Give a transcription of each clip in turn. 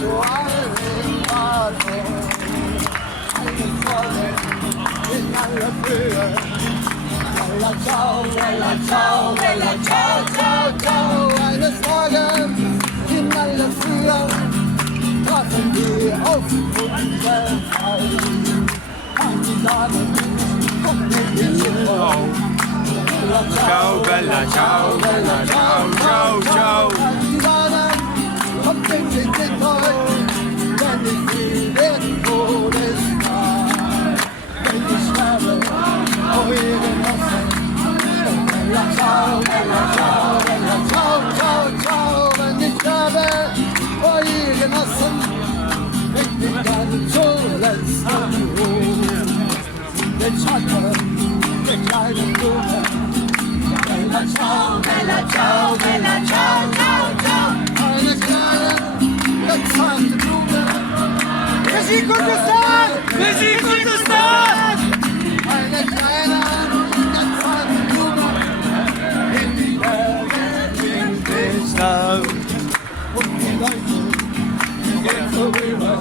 so allen Baden. Eine Freude in aller Höhe. Bella ciao, bella ciao, bella ciao, ciao, ciao. Eines Tages in aller Frühe trafen wir auf unseren Fall. Partisanen und den Ciao, bella, ciao, bella, ciao, ciao, ciao. Partisanen, kommt in den Detroit, denn ich will den Todesnah. Wenn ich sterbe, oh ihr Genossen, bella ciao, bella ciao, bella ciao, ciao, ciao. Wenn ich sterbe, oh ihr Genossen, bringt mich dann zur letzten Ruhe. Den Schatten der kleinen Blume. Bella ciao, bella ciao, bella ciao, ciao, ciao. Eine kleine, gezahlte Blume. Regie Kurdistan! Regie Kurdistan! Eine kleine, gezahlte Blume. In die Berge, in den Schnau. Und die Leute, die gehen vorüber.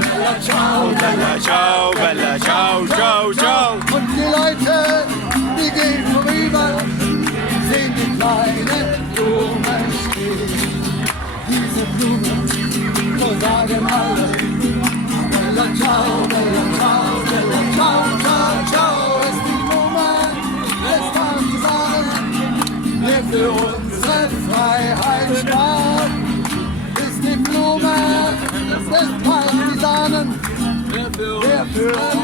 Bella ciao, Bella, ciao, bella, ciao, ciao, ciao. und die Leute, die gehen vorüber, sehen die kleine Blume stehen. Diese Blume, so sagen alle, bella ciao, bella ciao, bella ciao, ciao, ciao. Ist die Blume des Partisanen, der für unsere Freiheit starb. Ist die Blume des Partisanen, der für